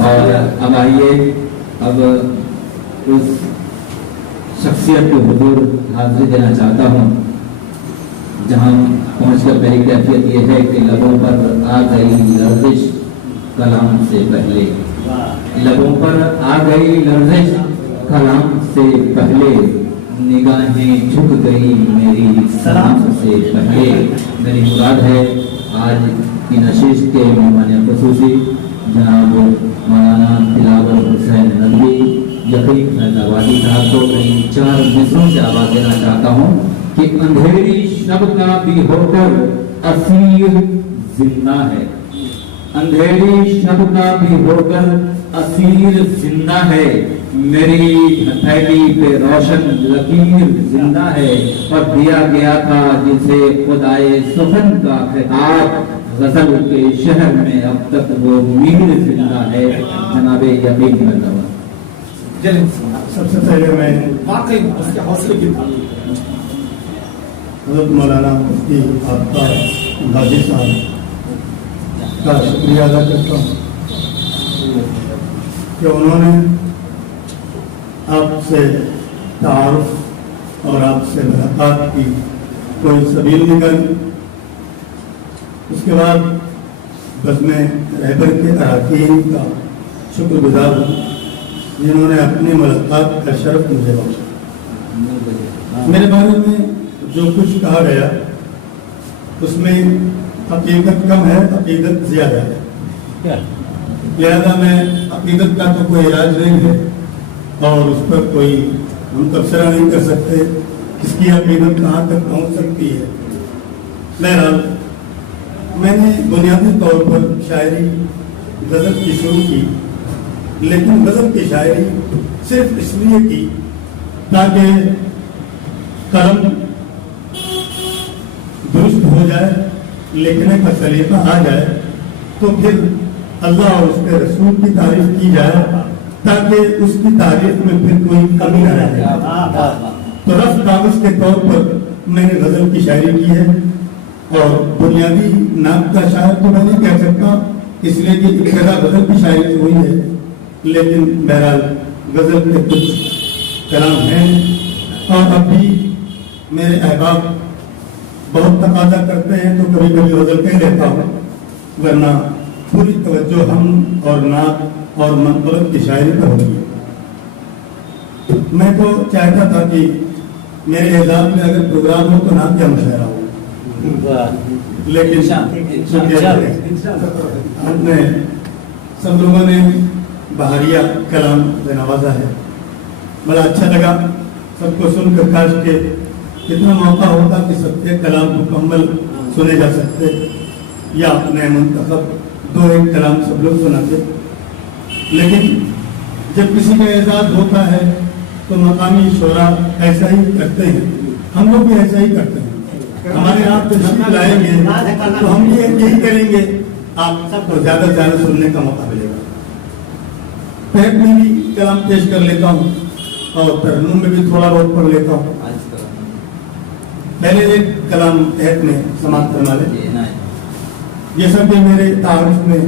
اور اب آئیے اب اس شخصیت کو حضور حاضری دینا چاہتا ہوں جہاں پہنچ کر میری کیفیت یہ ہے کہ لبوں پر آ گئی لرزش کلام سے پہلے، لبوں پر آ گئی لرزش کلام سے پہلے، نگاہیں جھک گئی میری سلام سے پہلے۔ میری مراد ہے آج کی نشست کے مہمان خصوصی جناب مولانا دلاور حسین ندوی یقین فیضآبادی صاحب کو میں 4 مصروں سے آواز دینا چاہتا ہوں کہ اندھیری شب کا بھی ہو کر اسیر زندہ ہے، اندھیری شب کا بھی ہو کر اسیر زندہ ہے، میری ہتھیلی پہ روشن لکیر زندہ ہے، اور دیا گیا تھا جسے خدائے سخن کا خطاب، غزل کے شہر میں اب تک وہ میر زندہ ہے، جناب یقین فیضآباد۔ سب سے پہلے میں واقعی اس کے حوصلے کی حضرت مولانا مفتی آفتاب غازی صاحب کا شکریہ ادا کرتا ہوں کہ انہوں نے آپ سے تعارف اور آپ سے ملاقات کی کوئی سبیل نکالی۔ اس کے بعد بزم رہبر کے اراکین کا شکر گزار ہوں جنہوں نے اپنی ملاقات کا شرف مجھے بخشا۔ میرے بارے میں جو کچھ کہا گیا اس میں حقیقت کم ہے، عقیدت زیادہ ہے، لہذا میں عقیدت کا تو کوئی علاج نہیں ہے اور اس پر کوئی ہم تبصرہ نہیں کر سکتے اس کی عقیدت کہاں تک پہنچ سکتی ہے۔ بہرحال میں نے بنیادی طور پر شاعری غزل کی شروع کی، لیکن غزل کی شاعری صرف اس لیے کی تاکہ قلم درست ہو جائے، لکھنے کا سلیقہ آ جائے، تو پھر اللہ اور اس کے رسول کی تعریف کی جائے تاکہ اس کی تعریف میں پھر کوئی کمی نہ رہ جائے۔ تو رف کاغذ کے طور پر میں نے غزل کی شاعری کی ہے، اور بنیادی نام کا شاعر تو میں نہیں کہہ سکتا اس لیے کہ ابتدا غزل کی شاعری سے ہوئی ہے، لیکن بہرحال غزل کے کچھ کلام ہیں، اور اب بھی میرے احباب بہت تقاضا کرتے ہیں تو کبھی کبھی غزل کہہ لیتا ہوں، ورنہ پوری توجہ ہم اور نعت اور منقبت کی شاعری پر ہوگی۔ میں تو چاہتا تھا کہ میرے اعزاز میں اگر پروگرام ہو تو نعت کا مشاعرہ ہو، لیکن ہم نے سب لوگوں نے بہاریہ کلام سے نوازا ہے، بڑا اچھا لگا سب کو سن کر۔ کاش کے کتنا موقع ہوتا کہ سب کے کلام مکمل سنے جا سکتے، یا اپنے منتخب 2-1 کلام سب لوگ سناتے، لیکن جب کسی کا اعزاز ہوتا ہے تو مقامی شعراء ایسا ہی کرتے ہیں، ہم لوگ بھی ایسا ہی کرتے ہیں۔ ہمارے آپ تشریف لائیں گے تو ہم بھی یہی کریں گے، آپ سب کو زیادہ سے زیادہ سننے کا موقع ملے گا۔ پہلے میں بھی کلام پیش کر لیتا ہوں اور ترنم میں بھی تھوڑا بہت پڑھ لیتا ہوں۔ پہلے ایک کلام تحت میں سماعت کرنا لے۔ جیسا کہ میرے تعارف میں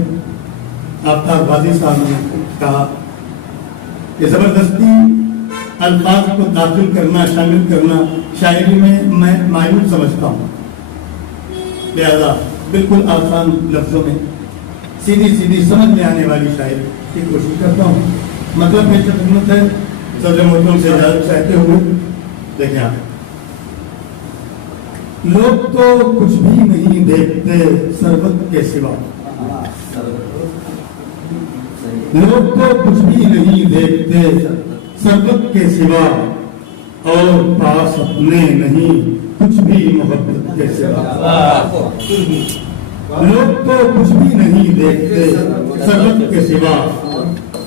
آفتاب غازی صاحب نے کہا کہ زبردستی الفاظ کو داخل کرنا، شامل کرنا شاعری میں معیوب سمجھتا ہوں، لہذا بالکل آسان لفظوں میں سیدھی سمجھ میں آنے والی شاعری کی کوشش کرتا ہوں۔ مطلب پیش خدمت ہے، صدر محترم سے اجازت چاہتے ہوئے دیکھیں آپ۔ لوگ تو کچھ بھی نہیں دیکھتے سربت کے سوا، لوگ تو کچھ بھی نہیں دیکھتے سربت کے سوا، اور پاس اپنے نہیں کچھ بھی محبت کے سوا۔ لوگ تو کچھ بھی نہیں دیکھتے سربت کے سوا،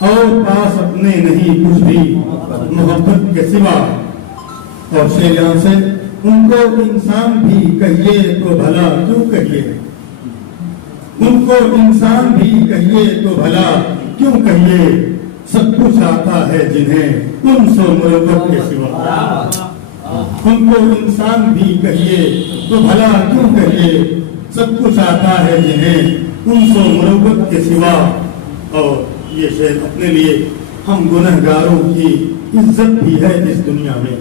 اور پاس اپنے نہیں کچھ بھی محبت کے سوا۔ اور شعر یہاں سے، ان کو انسان بھی کہیے تو بھلا کیوں کہیے، ان کو انسان بھی کہیے تو بھلا کیوں کہیے، سب کچھ آتا ہے جنہیں انس و مربت کے سوا۔ ان کو انسان بھی کہیے تو بھلا کیوں کہیے، سب کچھ آتا ہے جنہیں انس و مربت کے سوا۔ اور یہ شعر اپنے لیے، ہم گنہگاروں کی عزت بھی ہے اس دنیا میں،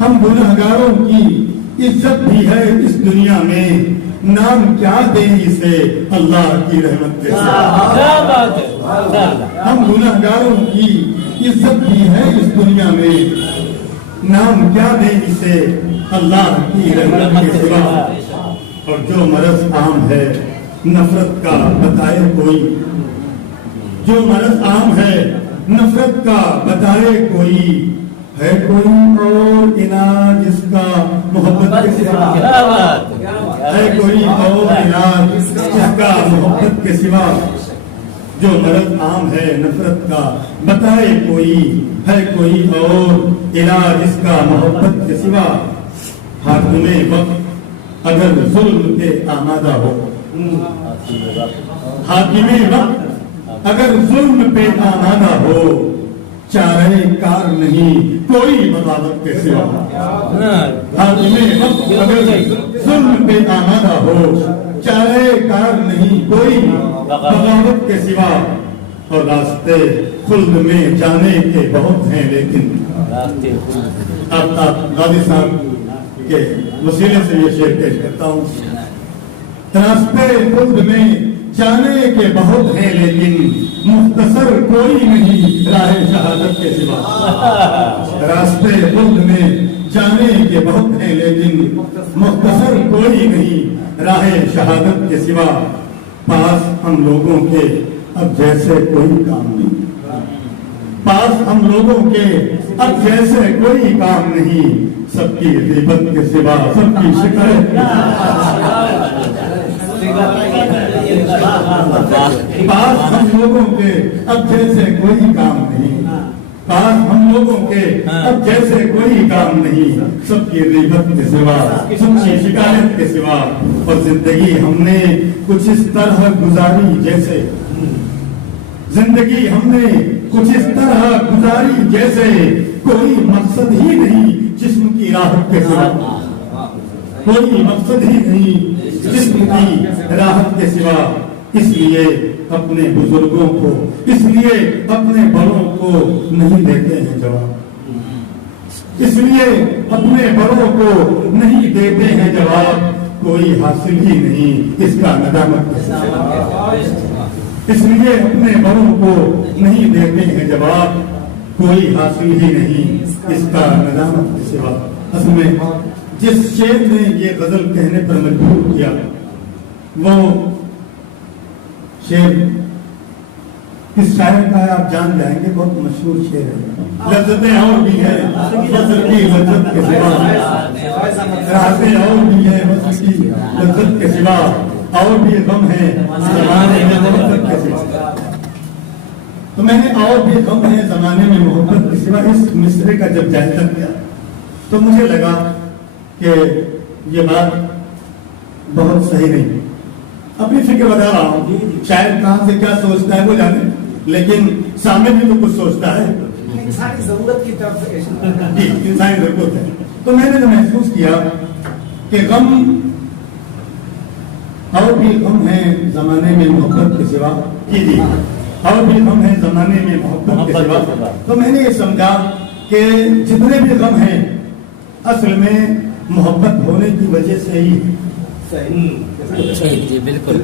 ہم گنہگاروں کی عزت بھی ہے اس دنیا میں، نام کیا دیں اسے اللہ کی رحمت کے ساتھ۔ ہم گنہگاروں کی عزت بھی ہے اس دنیا میں، نام کیا دیں اسے اللہ کی رحمت کے سوا۔ اور جو مرض عام ہے نفرت کا بتائے کوئی، جو مرض عام ہے نفرت کا بتائے کوئی، ہے کوئی اور علاج اس کا محبت کے سوا، ہے کوئی اور علاج اس کا محبت کے سوا۔ جو مرض عام ہے نفرت کا بتائے کوئی، ہے کوئی اور علاج اس کا محبت کے سوا۔ حاکم وقت اگر ظلم پہ آمادہ ہو، حاکم وقت اگر ظلم پہ آمادہ ہو، چارہ کار نہیں کوئی بغاوت کے سوا۔ حاکم وقت اگر ظلم پہ آمادہ ہو، چارہ کار نہیں کوئی بغاوت کے سوا۔ اور راستے خلد میں جانے کے بہت ہیں، لیکن اب غازی صاحب کے وسیلے سے یہ شعر پیش کرتا ہوں۔ راستے خلد میں جانے کے بہت ہیں، لیکن مختصر کوئی نہیں راہ شہادت کے سوا۔ راستے خلد میں جانے کے بہت ہیں، لیکن مختصر کوئی نہیں راہ شہادت کے سوا۔ پاس ہم لوگوں کے اب جیسے کوئی کام نہیں، پاس ہم لوگوں کے اب جیسے کوئی کام نہیں، سب کی غیبت کے سوا، سب کی شکایت کے پاس ہم لوگوں کے اب جیسے کوئی کام نہیں، پاس ہم لوگوں کے اب جیسے کوئی کام نہیں، سب کی غیبت کے سوا، سب کی شکایت کے سوا۔ اور زندگی ہم نے کچھ اس طرح گزاری جیسے، زندگی ہم نے کچھ اس طرح گزاری جیسے، کوئی مقصد ہی نہیں جسم کی راحت کے سوا، کوئی مقصد ہی نہیں جسم کی راحت کے سوا۔ اس لیے اپنے بزرگوں کو، اس لیے اپنے بڑوں کو نہیں دیتے ہیں جواب، اس لیے اپنے بڑوں کو نہیں دیتے ہیں جواب، کوئی حاصل ہی نہیں اس کا ندامت کے سوا۔ اس لیے اپنے بڑوں کو نہیں دیتے ہیں جواب، کوئی حاصل ہی نہیں اس کا ندامت کے سوا۔ اصل میں جس شعر نے یہ غزل کہنے پر مجبور کیا، وہ شعر کس شاعر کا ہے آپ جان جائیں گے، بہت مشہور شعر ہے۔ لذتیں اور بھی ہیں وصل کی لذت کے سوا، راحتیں اور بھی ہیں وصل کی لذت کے سوا، اور بھی غم ہے زمانے میں محبت کے سوا۔ تو میں نے اور بھی غم ہے زمانے میں محبت کے سوا اس مصرے کا جب جائزہ کیا تو مجھے لگا کہ یہ بات بہت صحیح نہیں۔ اپنی فکر بتا رہا ہوں، شاید کہاں سے کیا سوچتا ہے وہ جانے، لیکن سامنے بھی تو کچھ سوچتا ہے، انسانی ضرورت کی طرف سے جی انسانی ضرورت ہے۔ تو میں نے جو محسوس کیا کہ غم اور بھی غم ہے زمانے میں محبت کے سوا، جی اور بھی غم ہے زمانے میں محبت کے سوا، تو میں نے یہ سمجھا کہ جتنے بھی غم ہیں اصل میں محبت ہونے کی وجہ سے ہی جی بالکل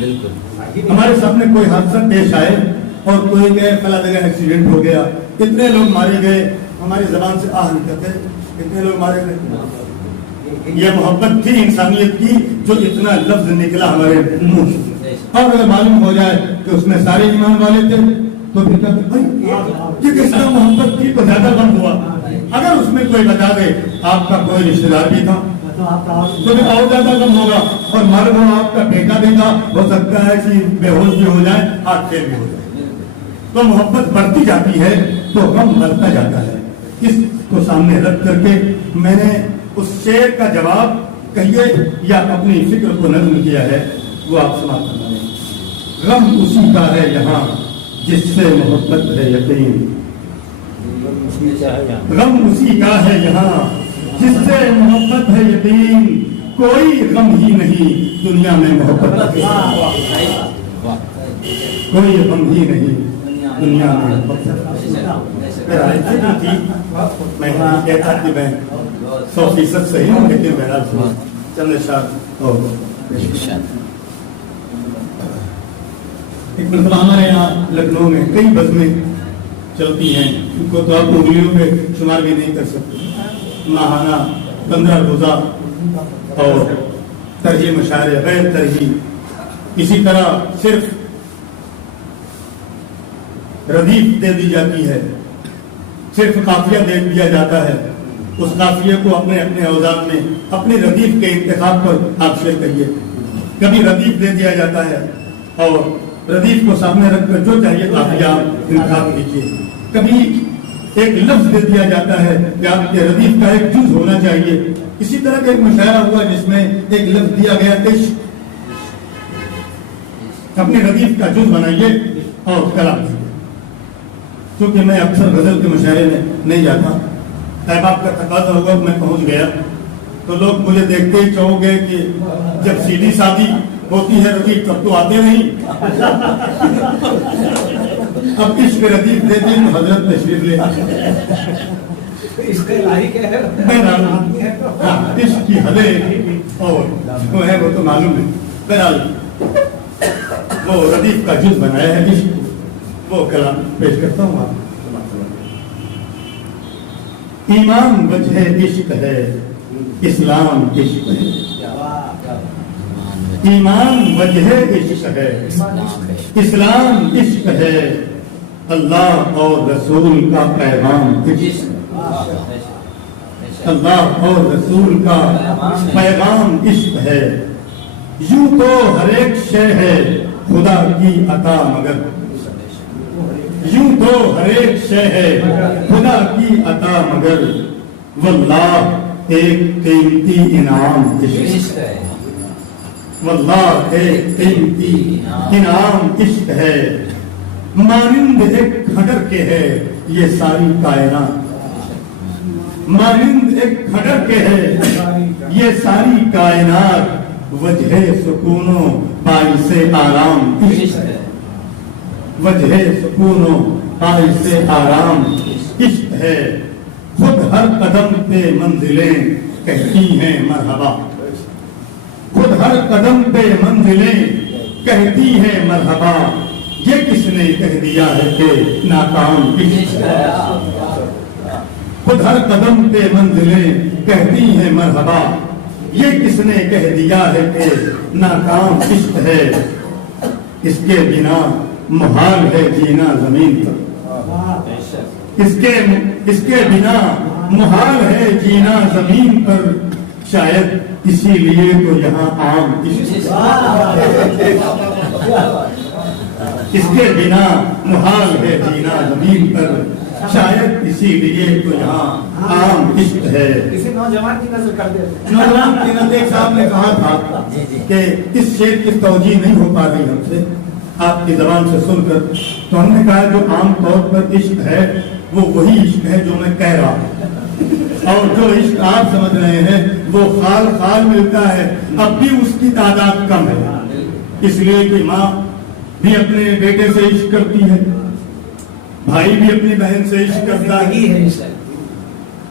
بالکل۔ ہمارے سامنے کوئی حادثہ پیش آئے اور کوئی گئے فلاں جگہ ایکسیڈنٹ ہو گیا، اتنے لوگ مارے گئے، ہماری زبان سے آہ نکلتے اتنے لوگ مارے گئے، یہ محبت تھی انسانیت کی جو اتنا لفظ نکلا ہمارے منہ سے۔ اور اگر معلوم ہو جائے کہ اس میں سارے ایمان والے تھے تو پھر کہتے کس طرح محبت تھی تو زیادہ غم ہوا۔ اگر اس میں کوئی بتا دے آپ کا کوئی رشتے دار بھی تھا تو پھر اور زیادہ غم ہوگا، اور مرد ہو آپ کا بیٹا بھی تھا، ہو سکتا ہے کہ بے ہوش بھی ہو جائے، ہاتھ پھیر بھی ہو جائے۔ تو محبت بڑھتی جاتی ہے تو غم بڑھتا جاتا ہے۔ اس کو سامنے رکھ کر کے میں نے اس شعر کا جواب کہیے یا اپنی فکر کو نظم کیا ہے وہ آپ سماعت فرمائیں۔ غم اسی کا ہے یہاں جس سے محبت ہے یقین، غم اسی کا ہے یہاں جس سے محبت ہے یقین، کوئی غم ہی نہیں دنیا میں محبت ہے۔ کوئی غم ہی نہیں دنیا میں میرا ایسے جو تھی میں نہیں کہتا کہ میں 100% صحیح ہوں لیکن میرا چند اشعار اور ایک مرتبہ ہمارے یہاں لکھنؤ میں کئی بزمیں چلتی ہیں ان کو تو آپ انگلیوں پہ شمار بھی نہیں کر سکتے ماہانہ 15 روزہ اور ترجیح مشاعرے غیر ترجیح اسی طرح صرف ردیف دے دی جاتی ہے صرف قافیہ دے دیا جاتا ہے اس قافیے کو اپنے اپنے اوزان میں اپنے ردیف کے انتخاب پر آپ شیئر کریے کبھی ردیف دے دیا جاتا ہے اور ردیف کو سامنے رکھ کر جو چاہیے قافیہ آپ انتخاب کیجیے کبھی ایک لفظ دے دیا جاتا ہے کہ آپ کے ردیف کا ایک جز ہونا چاہیے اسی طرح کا ایک مشاعرہ ہوا جس میں ایک لفظ دیا گیا عشق اپنے ردیف کا جز بنائیے اور کلام دیجیے کیونکہ میں اکثر غزل کے مشاعرے میں نہیں جاتا احباب کا تقاضا ہوا میں پہنچ گیا تو لوگ مجھے دیکھتے ہی چاہو گے کہ جب سیدھی سادی ہوتی ہے ردیف تب تو آتے نہیں اب عشق ردیف دے دیں تو حضرت تشریف لے عشق الہی کیا ہے عشق کی حدیں اور جو ہے وہ تو معلوم ہے بہرحال وہ ردیف کا جز بنایا ہے عشق وہ کلام پیش کرتا ہوں آپ ایمان وجہ عشق ہے اسلام عشق ہے ایمان وجہ عشق ہے اسلام عشق ہے اللہ اور رسول کا پیغام عشق اللہ اور رسول کا پیغام عشق ہے یوں تو ہر ایک شے ہے خدا کی عطا مگر یوں تو ہر ایک شے ہے خدا کی عطا مگر واللہ ایک قیمتی انعام عشق ہے واللہ ایک قیمتی انعام عشق ہے مانند ایک کھڈر کے ہے یہ ساری کائنات مانند ایک کھڈر کے ہے یہ ساری کائنات وجہ سکون و باعث آرام عشق ہے وجہ سکون و باعث آرام عشق ہے خود ہر قدم پہ منزلیں کہتی ہیں مرحبا خود ہر قدم پہ منزلیں کہتی ہیں مرحبا یہ کس نے کہہ دیا ہے کہ ناکام عشق ہے خود ہر قدم پہ منزلیں کہتی ہیں مرحبا یہ کس نے کہہ دیا ہے کہ ناکام عشق ہے اس کے بنا محال ہے جینا زمین پر اس کے بنا محال ہے جینا زمین پر شاید اسی لیے تو یہاں عام عشق اس کے بنا محال ہے جینا زمین پر شاید اسی لیے تو یہاں عام عشق ہے کسی نوجوان کی نظر کر دے نوجوان کی نظر ایک صاحب نے کہا تھا کہ اس شعر کی توجیہ نہیں ہو پا رہی ہم سے آپ کی زبان سے سن کر تو ہم نے کہا جو عام طور پر عشق ہے وہ وہی عشق ہے جو میں کہہ رہا ہوں اور جو عشق آپ سمجھ رہے ہیں وہ خال خال ملتا ہے اب بھی اس کی تعداد کم ہے اس لیے کہ ماں بھی اپنے بیٹے سے عشق کرتی ہے بھائی بھی اپنی بہن سے عشق کرتا ہے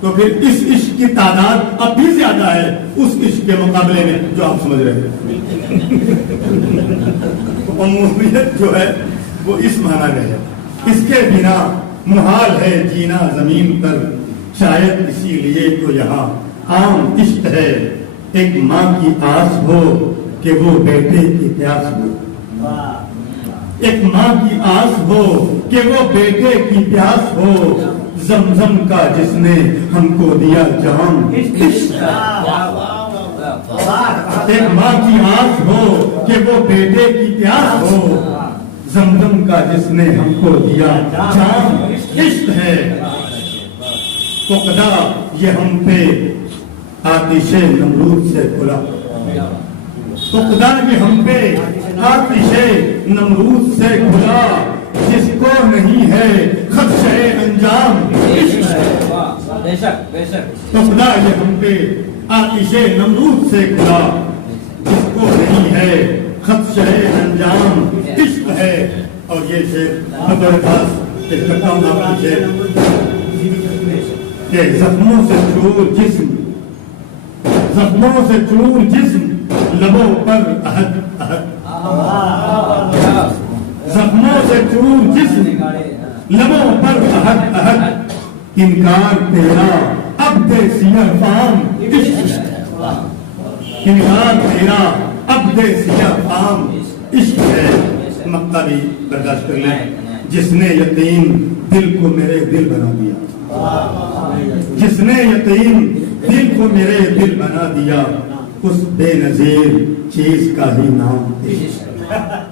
تو پھر اس عشق کی تعداد اب بھی زیادہ ہے اس عشق کے مقابلے میں جو آپ سمجھ رہے ہیں عمومیت جو ہے وہ اس معنی میں ہے اس کے بنا محال ہے جینا زمین پر شاید اسی لیے تو یہاں عام عشق ہے ایک ماں کی آس ہو کہ وہ بیٹے کی پیاس ہو ایک ماں کی آس ہو کہ وہ بیٹے کی پیاس ہو زمزم کا جس نے ہم کو دیا جام ایک ماں کی آس ہو کہ وہ بیٹے کی پیاس ہو زمزم کا جس نے ہم کو دیا جام عشق ہے فقدا یہ ہم پہ آتش نمرود سے کھلا فقدا یہ ہم پہ آتش نمرود سے کھلا جس کو نہیں ہے خدشہ انجام عشق ہے فقدا یہ ہم پہ آتش نمرود سے کھلا جس کو نہیں ہے خدشہ انجام عشق ہے اور یہ شعر بطور خاص پیش کرتا ہوں آپ کی شعر کہ زخموں سے چور جسم لبوں پر عہد زخموں سے چور جسم لبوں پر عہد انکار تیرا عبد سیاہ فام عشق ہے انکار تیرا عبد سیاہ فام عشق ہے مقطع بھی برداشت کر لیں جس نے یتیم دل کو میرے دل بنا دیا جس نے یتیم دل کو میرے دل بنا دیا اس بے نظیر چیز کا ہی نام عشق